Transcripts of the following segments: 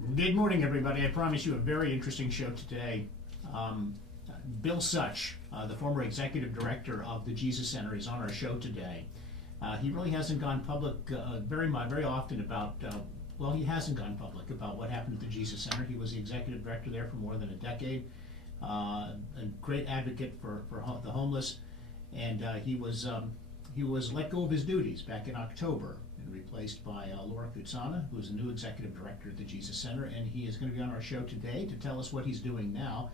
Good morning, everybody. I promise you a very interesting show today. Bill Such, the former executive director of the Jesus Center, is on our show today. He really hasn't gone public very often about, well, he hasn't gone public about what happened at the Jesus Center. He was the executive director there for more than a decade, a great advocate for the homeless, and he was let go of his duties back in October and replaced by Laura Kutsana, who is the new executive director at the Jesus Center, and he is going to be on our show today to tell us what he's doing now.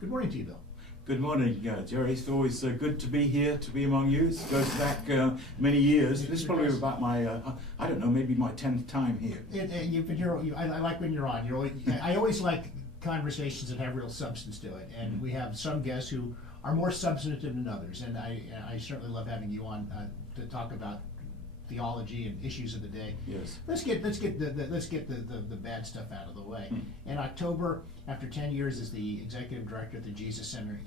Good morning to you, Bill. Good morning, Jerry. It's always good to be here, to be among you. It goes back many years. This is probably about my, I don't know, maybe my 10th time here. You've been here. I like when you're on. I always like conversations that have real substance to it, and we have some guests who are more substantive than others, and I certainly love having you on to talk about theology and issues of the day. Yes. Let's get the bad stuff out of the way. In October, after 10 years as the executive director at the Jesus Center,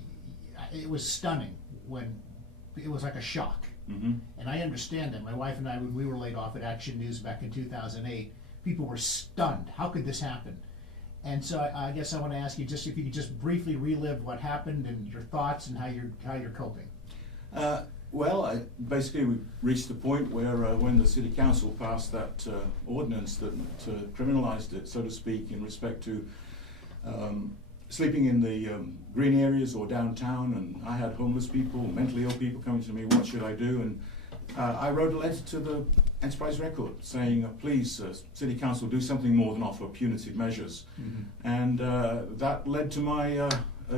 it was stunning when it was like a shock. And I understand that. My wife and I, when we were laid off at Action News back in 2008, people were stunned. How could this happen? And so I guess I want to ask you just if you could just briefly relive what happened and your thoughts and how you're coping. Well, basically we reached the point where when the City Council passed that ordinance that criminalized it, so to speak, in respect to sleeping in the green areas or downtown, and I had homeless people, mentally ill people coming to me, what should I do? And I wrote a letter to the Enterprise Record saying, please, City Council, do something more than offer punitive measures. And that led to my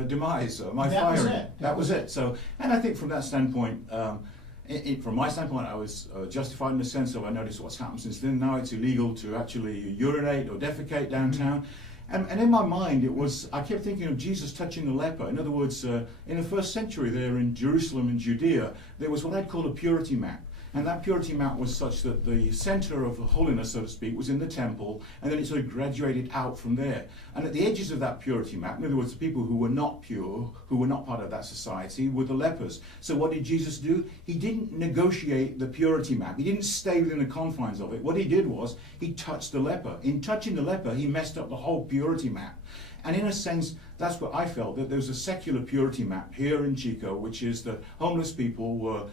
demise, my firing. That was it. So, and I think from that standpoint, from my standpoint, I was justified in the sense of I noticed what's happened since then. Now it's illegal to actually urinate or defecate downtown. And in my mind, I kept thinking of Jesus touching the leper. In other words, in the first century there in Jerusalem and Judea, there was what I'd call a purity map. And that purity map was such that the center of holiness, so to speak, was in the temple, and then it sort of graduated out from there. And at the edges of that purity map, in other words, the people who were not pure, who were not part of that society, were the lepers. So what did Jesus do? He didn't negotiate the purity map. He didn't stay within the confines of it. What he did was, he touched the leper. In touching the leper, he messed up the whole purity map. And in a sense, that's what I felt, that there's a secular purity map here in Chico, which is that homeless people were,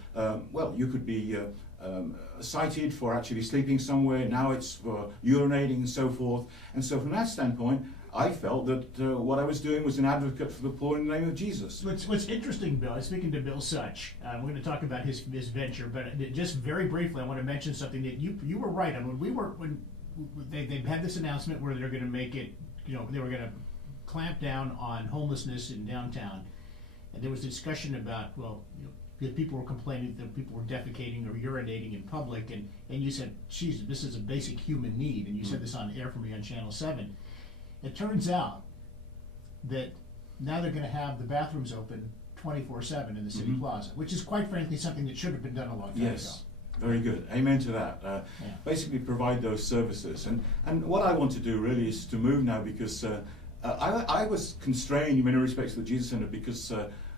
well, you could be cited for actually sleeping somewhere. Now it's for urinating and so forth. And so from that standpoint, I felt that what I was doing was an advocate for the poor in the name of Jesus. What's interesting, Bill, speaking to Bill Such, we're going to talk about his venture, but just very briefly, I want to mention something that you were right on. When they had this announcement where they're going to make it, they were going to clamp down on homelessness in downtown, and there was discussion about, well, because people were complaining that people were defecating or urinating in public, and you said, geez, this is a basic human need, and you said this on air for me on Channel 7. It turns out that now they're going to have the bathrooms open 24/7 in the City Plaza, which is quite frankly something that should have been done a long time ago. Very good. Amen to that. Basically provide those services. And what I want to do really is to move now, because I was constrained in many respects to the Jesus Center, because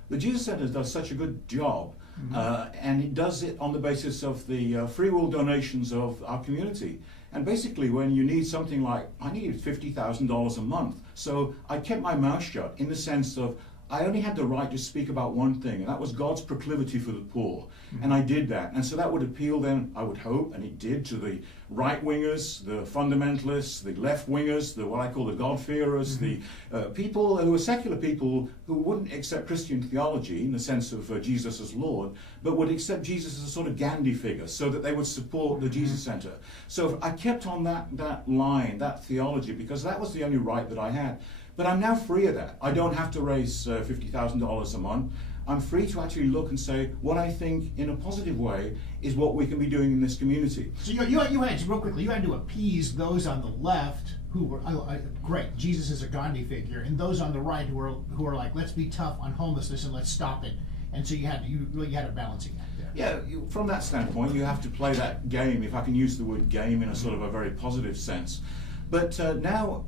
the Jesus Center does such a good job, and it does it on the basis of the free will donations of our community. And basically when you need something like, I needed $50,000 a month, so I kept my mouth shut in the sense of I only had the right to speak about one thing, and that was God's proclivity for the poor. And I did that. And so that would appeal then, I would hope, and it did, to the right-wingers, the fundamentalists, the left-wingers, what I call the God-fearers, the people who are secular people who wouldn't accept Christian theology in the sense of Jesus as Lord, but would accept Jesus as a sort of Gandhi figure, so that they would support the Jesus Center. So I kept on that line, that theology, because that was the only right that I had. But I'm now free of that. I don't have to raise $50,000 a month. I'm free to actually look and say what I think in a positive way is what we can be doing in this community. So you had, real quickly, you had to appease those on the left who were, great, Jesus is a Gandhi figure, and those on the right who are like, let's be tough on homelessness and let's stop it. And so you really had a balancing act there. Yeah, from that standpoint, you have to play that game, if I can use the word game in a sort of a very positive sense. But now,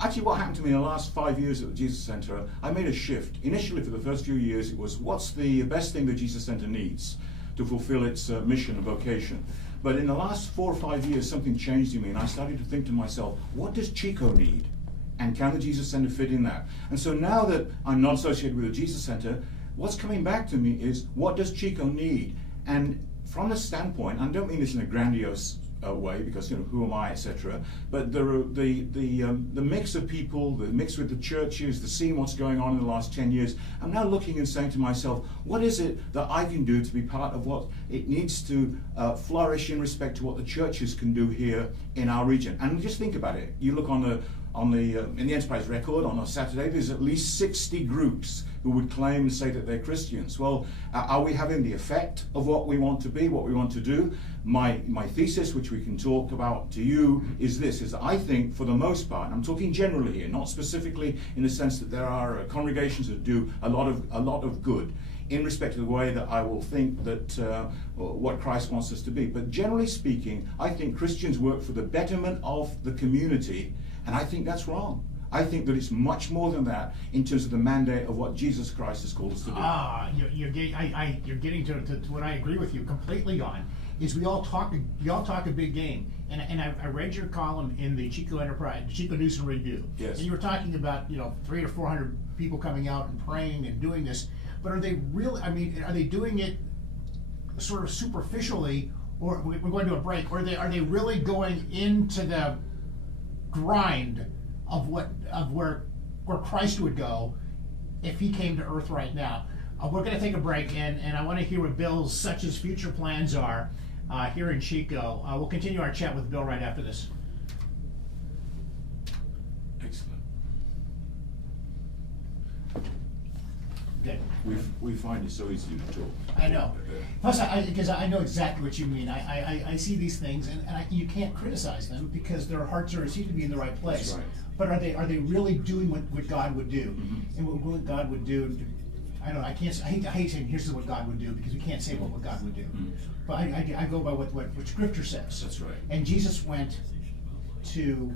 actually what happened to me in the last 5 years at the Jesus Center, I made a shift. Initially, for the first few years, it was, what's the best thing the Jesus Center needs to fulfill its mission and vocation? But in the last 4 or 5 years, something changed in me, and I started to think to myself, what does Chico need? And can the Jesus Center fit in that? And so now that I'm not associated with the Jesus Center, what's coming back to me is, what does Chico need? And from the standpoint, I don't mean this in a grandiose way, because who am I, etc. But the mix of people, the mix with the churches, the seeing what's going on in the last 10 years, I'm now looking and saying to myself, what is it that I can do to be part of what it needs to flourish in respect to what the churches can do here in our region? And just think about it. You look in the Enterprise Record on a Saturday, there's at least 60 groups who would claim and say that they're Christians. Well, are we having the effect of what we want to be, what we want to do? My thesis, which we can talk about to you, is this, is that I think for the most part, and I'm talking generally here, not specifically in the sense that there are congregations that do a lot of good in respect to the way that I will think that what Christ wants us to be. But generally speaking, I think Christians work for the betterment of the community, and I think that's wrong. I think that it's much more than that in terms of the mandate of what Jesus Christ has called us to do. You're getting to what I agree with you completely on. Is we all talk a big game, and I read your column in the Chico News and Review. Yes. And you were talking about 300 or 400 people coming out and praying and doing this, but are they really? I mean, are they doing it sort of superficially, or we're going to a break? Or are they really going into the grind of where Christ would go if he came to earth right now? We're going to take a break, and I want to hear what Bill Such's future plans are here in Chico. We'll continue our chat with Bill right after this. Excellent. Good. We find it so easy to talk. I know. Plus, because I know exactly what you mean. I see these things, and you can't criticize them because their hearts seem to be in the right place. That's right. But are they really doing what God would do? Mm-hmm. And what God would do? I don't know. I hate saying here's what God would do, because we can't say what God would do. Mm-hmm. But I go by what Scripture says. That's right. And Jesus went to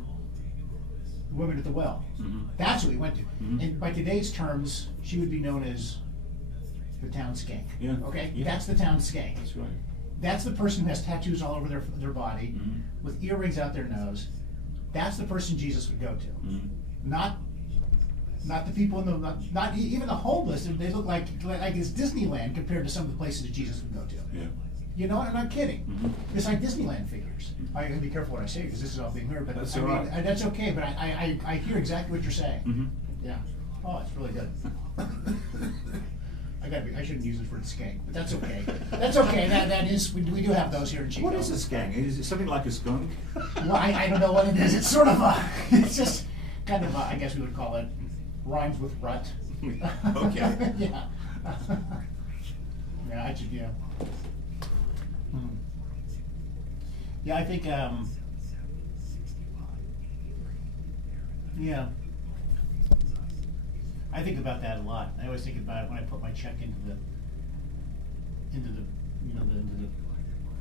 the woman at the well. Mm-hmm. That's what he went to. Mm-hmm. And by today's terms, she would be known as the town skank. Yeah. Okay? Yeah. That's the town skank. That's right. That's the person who has tattoos all over their body, Mm-hmm. with earrings out their nose. That's the person Jesus would go to. Mm-hmm. Not the people in not even the homeless. They look like it's Disneyland compared to some of the places that Jesus would go to. Yeah. You know, I'm not kidding. Mm-hmm. It's like Disneyland figures. I gotta be careful what I say, because this is all being heard. But That's I all mean, right. that's okay. But I hear exactly what you're saying. Mm-hmm. Yeah. Oh, it's really good. I shouldn't use the word skank, but that's okay. That's okay. That is, we do have those here in Chico. What is a skank? Is it something like a skunk? Well, I don't know what it is. It's sort of it's just kind of I guess we would call it rhymes with rut. Okay. Yeah. Yeah, yeah. Yeah, I think, yeah. I think about that a lot. I always think about it when I put my check into the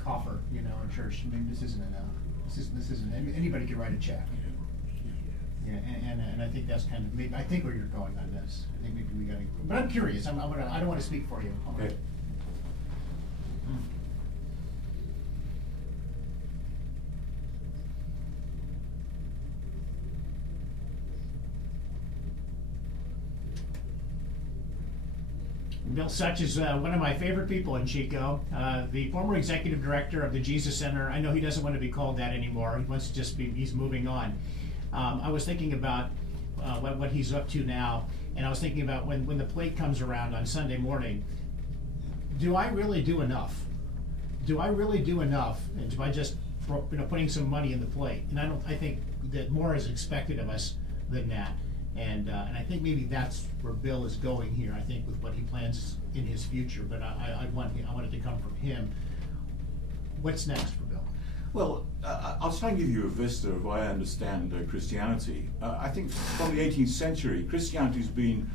coffer, in church. I mean, this isn't enough. This isn't. Anybody can write a check. Yeah, and I think that's kind of maybe. I think where you're going on this. I think maybe we got to. But I'm curious. I don't want to speak for you. Okay. Bill Such is one of my favorite people in Chico, the former executive director of the Jesus Center. I know he doesn't want to be called that anymore. He wants to just be, he's moving on. I was thinking about what he's up to now, and I was thinking about when the plate comes around on Sunday morning, do I really do enough? Do I really do enough by just putting some money in the plate? And I think that more is expected of us than that. And I think maybe that's where Bill is going here. I think with what he plans in his future. But I want it to come from him. What's next for Bill? Well, I'll try and give you a vista of why I understand Christianity. I think from the 18th century, Christianity has been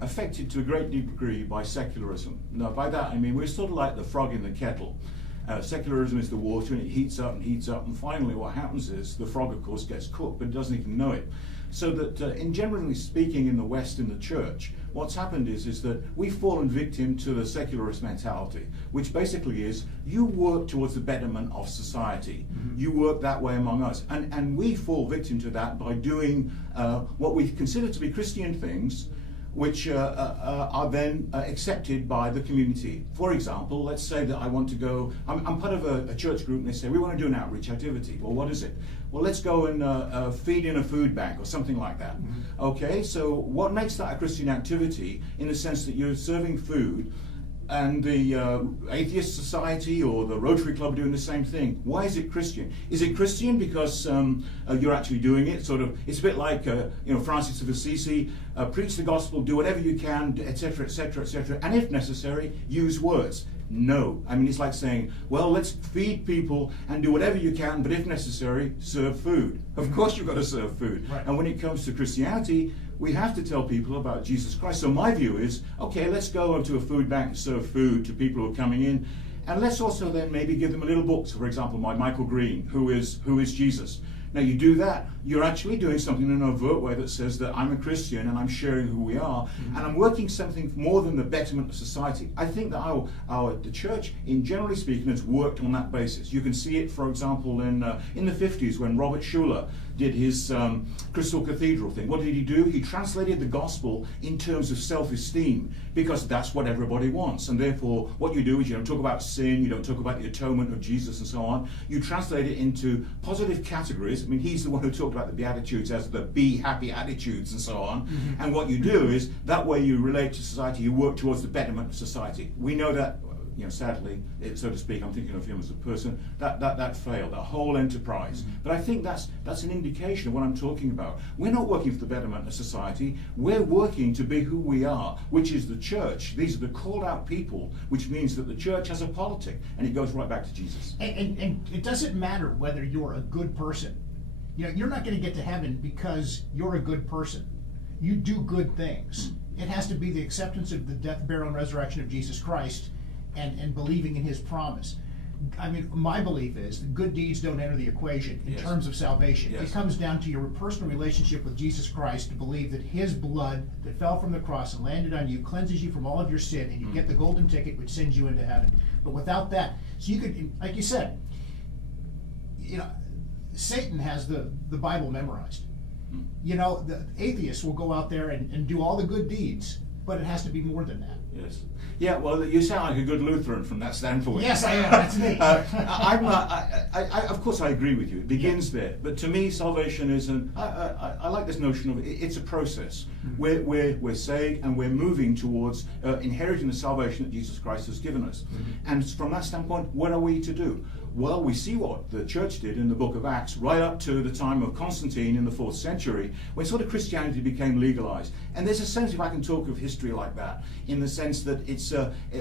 affected to a great degree by secularism. Now, by that I mean we're sort of like the frog in the kettle. Secularism is the water, and it heats up and heats up, and finally what happens is the frog, of course, gets cooked, but it doesn't even know it. So that, in generally speaking, in the West, in the church, what's happened is that we've fallen victim to the secularist mentality, which basically is you work towards the betterment of society. Mm-hmm. You work that way among us. And we fall victim to that by doing what we consider to be Christian things, which are then accepted by the community. For example, let's say that I want to go, I'm part of a church group, and they say, we want to do an outreach activity. Well, what is it? Well, let's go and feed in a food bank or something like that. Mm-hmm. Okay, so what makes that a Christian activity in the sense that you're serving food, and the Atheist Society or the Rotary Club are doing the same thing? Why is it Christian? Is it Christian because you're actually doing it? Sort of, it's a bit like Francis of Assisi, preach the gospel, do whatever you can, etc., etc., etc., and if necessary, use words. No, I mean, it's like saying, well, let's feed people and do whatever you can, but if necessary, serve food. Of course you've got to serve food. Right. And when it comes to Christianity, we have to tell people about Jesus Christ. So my view is, okay, let's go to a food bank and serve food to people who are coming in. And let's also then maybe give them a little book. So for example, by Michael Green, who is Jesus. Now you do that, you're actually doing something in an overt way that says that I'm a Christian and I'm sharing who we are, and I'm working something more than the betterment of society. I think that the church, in generally speaking, has worked on that basis. You can see it, for example, in the 50s when Robert Schuller did his Crystal Cathedral thing. What did he do? He translated the gospel in terms of self-esteem, because that's what everybody wants. And therefore, what you do is you don't talk about sin, you don't talk about the atonement of Jesus and so on. You translate it into positive categories. I mean, he's the one who talked about the Beatitudes as the be happy attitudes and so on. Mm-hmm. And what you do is, that way you relate to society, you work towards the betterment of society. We know that, sadly, so to speak, I'm thinking of him as a person, that failed, that whole enterprise. Mm-hmm. But I think that's an indication of what I'm talking about. We're not working for the betterment of society, we're working to be who we are, which is the church. These are the called out people, which means that the church has a politic, and it goes right back to Jesus. And it doesn't matter whether you're a good person. You're not going to get to heaven because you're a good person. You do good things. Mm-hmm. It has to be the acceptance of the death, burial, and resurrection of Jesus Christ, and believing in his promise. I mean, my belief is that good deeds don't enter the equation in terms of salvation. Yes. It comes down to your personal relationship with Jesus Christ, to believe that his blood that fell from the cross and landed on you cleanses you from all of your sin, and you get the golden ticket which sends you into heaven. But without that, so you could, like you said, Satan has the Bible memorized. The atheists will go out there and do all the good deeds, but it has to be more than that. Yes. Yeah, well, you sound like a good Lutheran from that standpoint. Yes, I am. That's me. Of course, I agree with you. It begins there. But to me, salvation is I like this notion of it's a process. Mm-hmm. We're saved and we're moving towards inheriting the salvation that Jesus Christ has given us. Mm-hmm. And from that standpoint, what are we to do? Well, we see what the church did in the book of Acts, right up to the time of Constantine in the 4th century, when sort of Christianity became legalized. And there's a sense, if I can talk of history like that, in the sense that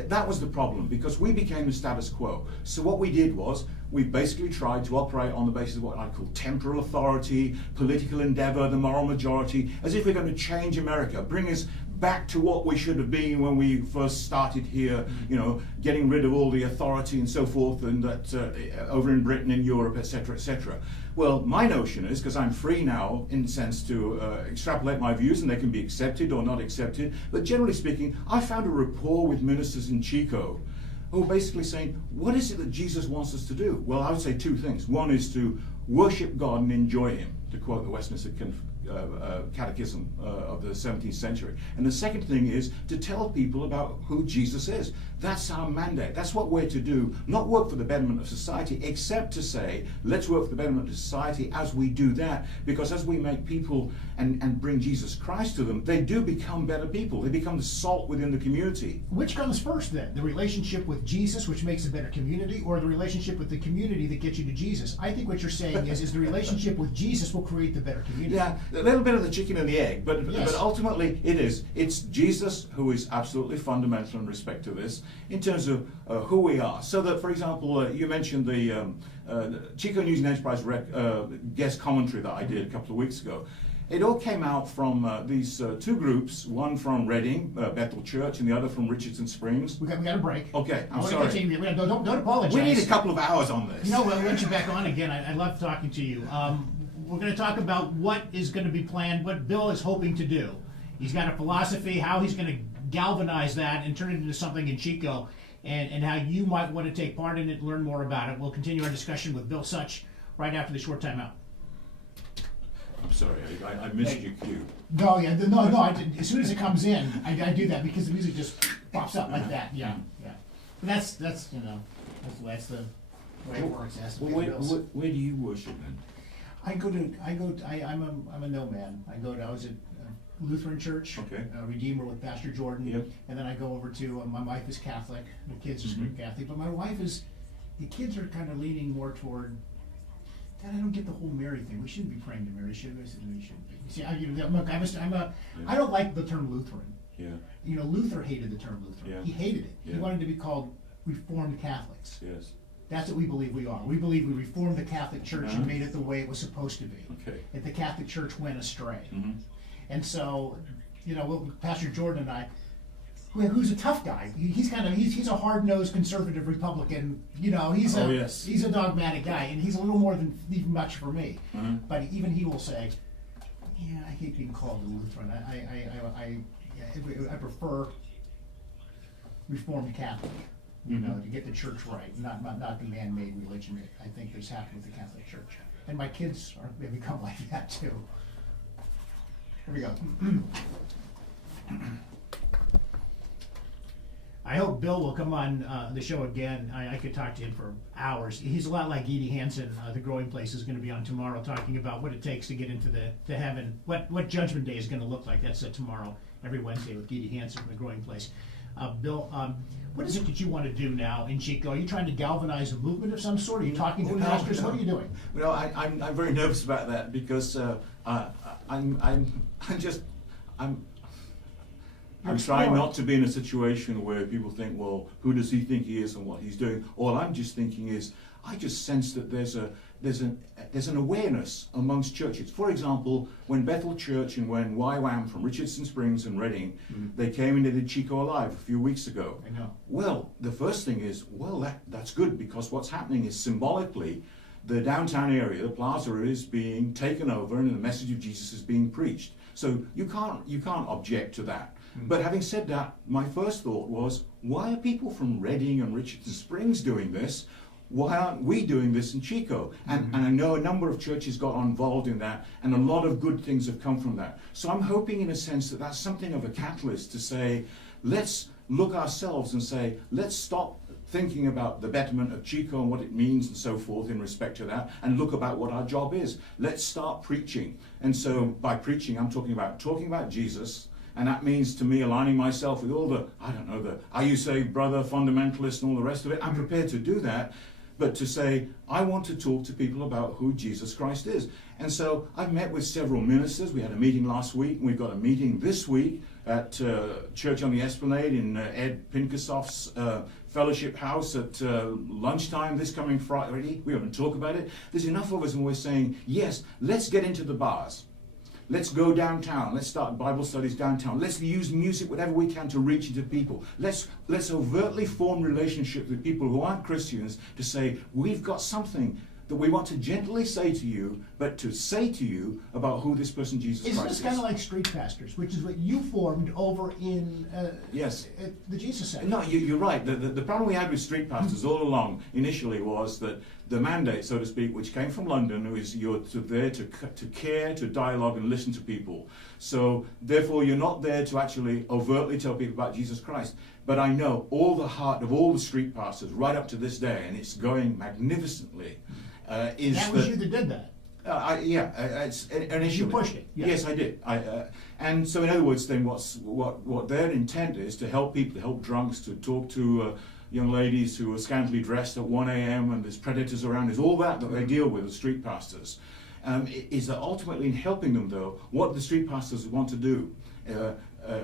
that was the problem, because we became the status quo. So what we did was, we basically tried to operate on the basis of what I call temporal authority, political endeavor, the moral majority, as if we're going to change America, bring us back to what we should have been when we first started here, getting rid of all the authority and so forth, and that over in Britain, in Europe, etc., etc. Well, my notion is, because I'm free now in the sense to extrapolate my views, and they can be accepted or not accepted, but generally speaking, I found a rapport with ministers in Chico who are basically saying, what is it that Jesus wants us to do? Well, I would say two things. One is to worship God and enjoy him, to quote the Westminster Catechism of the 17th century. And the second thing is to tell people about who Jesus is. That's our mandate. That's what we're to do. Not work for the betterment of society, except to say, let's work for the betterment of society as we do that. Because as we make people and bring Jesus Christ to them, they do become better people. They become the salt within the community. Which comes first then? The relationship with Jesus, which makes a better community, or the relationship with the community that gets you to Jesus? I think what you're saying is the relationship with Jesus will create the better community. Yeah, a little bit of the chicken and the egg, but ultimately it's Jesus who is absolutely fundamental in respect to this, in terms of who we are. So that, for example, you mentioned the Chico News and Enterprise guest commentary that I did a couple of weeks ago. it all came out from these two groups, one from Reading, Bethel Church, and the other from Richardson Springs. We got a break. Okay, I'm I wanna sorry. continue. Don't apologize. We need a couple of hours on this. You know, we'll let you back on again. I love talking to you. We're going to talk about what is going to be planned, what Bill is hoping to do. He's got a philosophy, how he's going to galvanize that and turn it into something in Chico, and how you might want to take part in it, learn more about it. We'll continue our discussion with Bill Such right after the short timeout. I'm sorry, I missed your cue. No, yeah, no. I did, as soon as it comes in, I do that because the music just pops up like that. Yeah. But that's you know, that's the way it works. It has to pay the bills. Where do you worship then? I'm a nomad. I was at Lutheran Church, Okay. Redeemer with Pastor Jordan, Yep. and then I go over to, my wife is Catholic, the kids are Catholic, but my wife is, the kids are kind of leaning more toward, Dad, I don't get the whole Mary thing. We shouldn't be praying to Mary, should we? I said, we shouldn't be. See, I don't like the term Lutheran. Yeah. You know, Luther hated the term Lutheran. Yeah. He hated it. Yeah. He wanted to be called Reformed Catholics. Yes. That's what we believe we are. We believe we reformed the Catholic Church and made it the way it was supposed to be. Okay. That the Catholic Church went astray. Mm-hmm. And so, you know, Pastor Jordan and I, who's a tough guy. He's a hard-nosed conservative Republican. You know, he's a dogmatic guy, and he's a little more than even much for me. Mm-hmm. But even he will say, "Yeah, I hate being called a Lutheran. I prefer Reformed Catholic. You know, to get the church right, not the man-made religion that I think has happened with the Catholic Church." And my kids they become like that too. Here we go. I hope Bill will come on the show again. I could talk to him for hours. He's a lot like Edie Hansen. The Growing Place is going to be on tomorrow, talking about what it takes to get into to heaven. What Judgment Day is going to look like. That's tomorrow, every Wednesday, with Edie Hansen from The Growing Place. Bill, what is it that you want to do now in Chico? Are you trying to galvanize a movement of some sort? Are you talking to pastors? No. What are you doing? Well, I'm very nervous about that because I'm trying not to be in a situation where people think, well, who does he think he is and what he's doing? All I'm just thinking is, I just sense that there's an awareness amongst churches. For example, when Bethel Church and when YWAM from Richardson Springs and Reading, they came and they did Chico Alive a few weeks ago. I know. Well, the first thing is, that's good, because what's happening is symbolically, the downtown area, the plaza, is being taken over and the message of Jesus is being preached. So you can't object to that. But having said that, my first thought was, why are people from Reading and Richardson Springs doing this? Why aren't we doing this in Chico? And I know a number of churches got involved in that, and a lot of good things have come from that. So I'm hoping, in a sense, that that's something of a catalyst to say, let's look ourselves and say, let's stop thinking about the betterment of Chico and what it means and so forth in respect to that, and look about what our job is. Let's start preaching. And so by preaching, I'm talking about Jesus. And that means, to me, aligning myself with all the, are you saved, brother, fundamentalist, and all the rest of it. I'm prepared to do that. But to say, I want to talk to people about who Jesus Christ is. And so I've met with several ministers. We had a meeting last week, and we've got a meeting this week at Church on the Esplanade in Ed Pinkasoff's fellowship house at lunchtime this coming Friday. We're going to talk about it. There's enough of us, and we're saying, yes, let's get into the bars. Let's go downtown. Let's start Bible studies downtown. Let's use music, whatever we can, to reach into people. Let's overtly form relationships with people who aren't Christians to say, we've got something that we want to gently say to you, but to say to you about who this person Jesus Christ is. Isn't this kind of like Street Pastors, which is what you formed over in yes. at the Jesus Center? No, you're right. The problem we had with Street Pastors all along initially was that the mandate, so to speak, which came from London, was you're there to care, to dialogue and listen to people. So therefore you're not there to actually overtly tell people about Jesus Christ. But I know all the heart of all the street pastors right up to this day, and it's going magnificently, is that was you that did that. It's initially. You pushed it. Yeah. Yes, I did. And so, in other words, then what their intent is to help people, to help drunks, to talk to young ladies who are scantily dressed at 1 a.m. and there's predators around. Is all that they deal with as street pastors. is that ultimately in helping them, though, what the street pastors want to do,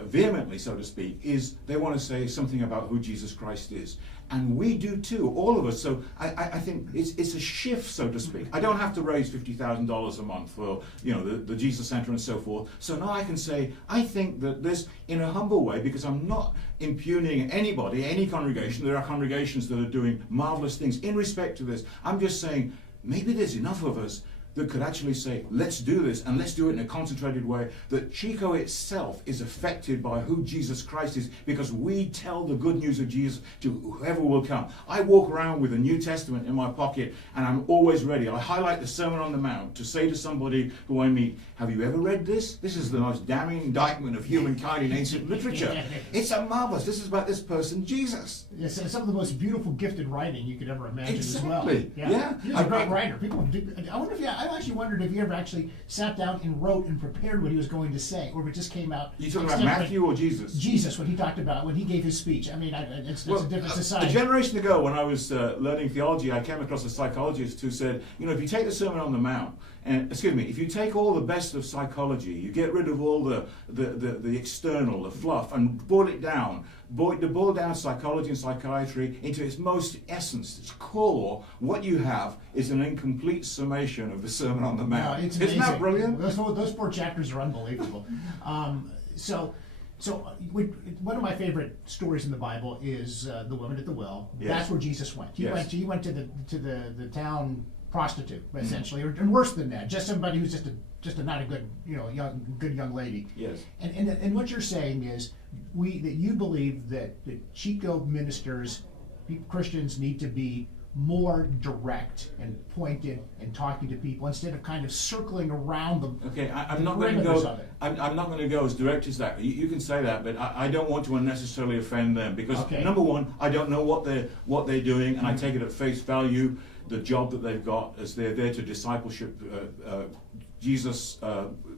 vehemently, so to speak, is they want to say something about who Jesus Christ is. And we do too, all of us. So I think it's a shift, so to speak. I don't have to raise $50,000 a month for, you know, the Jesus Center and so forth. So now I can say, I think that this, in a humble way, because I'm not impugning anybody, any congregation. There are congregations that are doing marvelous things in respect to this. I'm just saying, maybe there's enough of us that could actually say, let's do this, and let's do it in a concentrated way, that Chico itself is affected by who Jesus Christ is, because we tell the good news of Jesus to whoever will come. I walk around with a New Testament in my pocket, and I'm always ready. I highlight the Sermon on the Mount to say to somebody who I meet, have you ever read this? This is the most damning indictment of humankind in ancient literature. It's a marvelous. This is about this person, Jesus. Yes, and some of the most beautiful gifted writing you could ever imagine as well. Exactly. Yeah. He's a great writer. People do, I wonder if I actually wondered if he ever actually sat down and wrote and prepared what he was going to say, or if it just came out. You talking about Matthew or Jesus? Jesus, when he talked about, when he gave his speech. I mean, it's a different society. A generation ago, when I was learning theology, I came across a psychologist who said, you know, if you take the Sermon on the Mount, and if you take all the best of psychology, you get rid of all the external, the fluff, and boil it down, boil down psychology and psychiatry into its most essence, its core, what you have is an incomplete summation of the Sermon on the Mount. It's Isn't that brilliant? Those 4 chapters are unbelievable. So one of my favorite stories in the Bible is the woman at the well. Yes. That's where Jesus went. He went to the town prostitute, essentially, Mm-hmm. or worse than that, just somebody who's just a not a good young lady. Yes. And what you're saying is that you believe that Chico ministers, Christians, need to be more direct and pointed and talking to people instead of kind of circling around them. Okay, I'm not going to go. I'm not going to go as direct as that. You can say that, but I don't want to unnecessarily offend them, because number one, I don't know what they're doing, and I take it at face value, the job that they've got as they're there to discipleship Jesus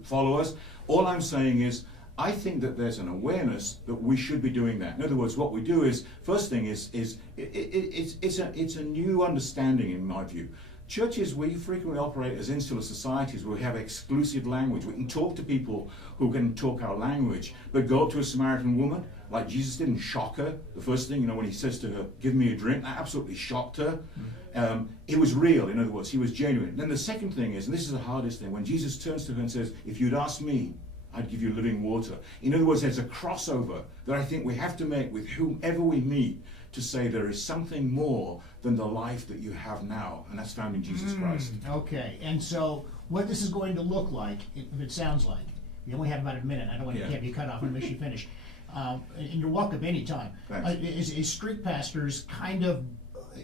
followers. All I'm saying is, I think that there's an awareness that we should be doing that. In other words, what we do is, first thing is it's a new understanding, in my view. Churches, we frequently operate as insular societies where we have exclusive language. We can talk to people who can talk our language, but go up to a Samaritan woman, like Jesus did, and shock her. The first thing, when he says to her, give me a drink, that absolutely shocked her. It was real, in other words, he was genuine. Then the second thing is, and this is the hardest thing, when Jesus turns to her and says, if you'd asked me, I'd give you living water. In other words, there's a crossover that I think we have to make with whomever we meet to say there is something more than the life that you have now, and that's found in Jesus Christ. Okay, and so what this is going to look like, if it sounds like, we only have about a minute, I don't want to have you cut off, I'm going to make you finish. And you're welcome anytime. Is street pastors kind of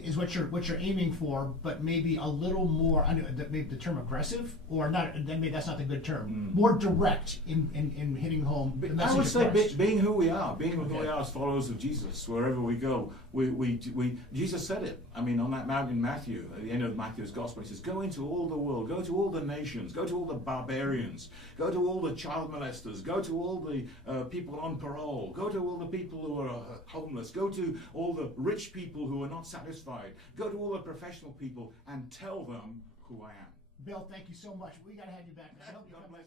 is what you're aiming for, but maybe a little more, maybe the term aggressive, or not, maybe that's not the good term, more direct in hitting home the message I would say of Christ. being who we are, who we are as followers of Jesus, wherever we go. Jesus said it. I mean, on that mountain in Matthew, at the end of Matthew's gospel, he says, go into all the world, go to all the nations, go to all the barbarians, go to all the child molesters, go to all the people on parole, go to all the people who are homeless, go to all the rich people who are not satisfied, go to all the professional people and tell them who I am. Bill, thank you so much. We got to have you back. I hope you come back.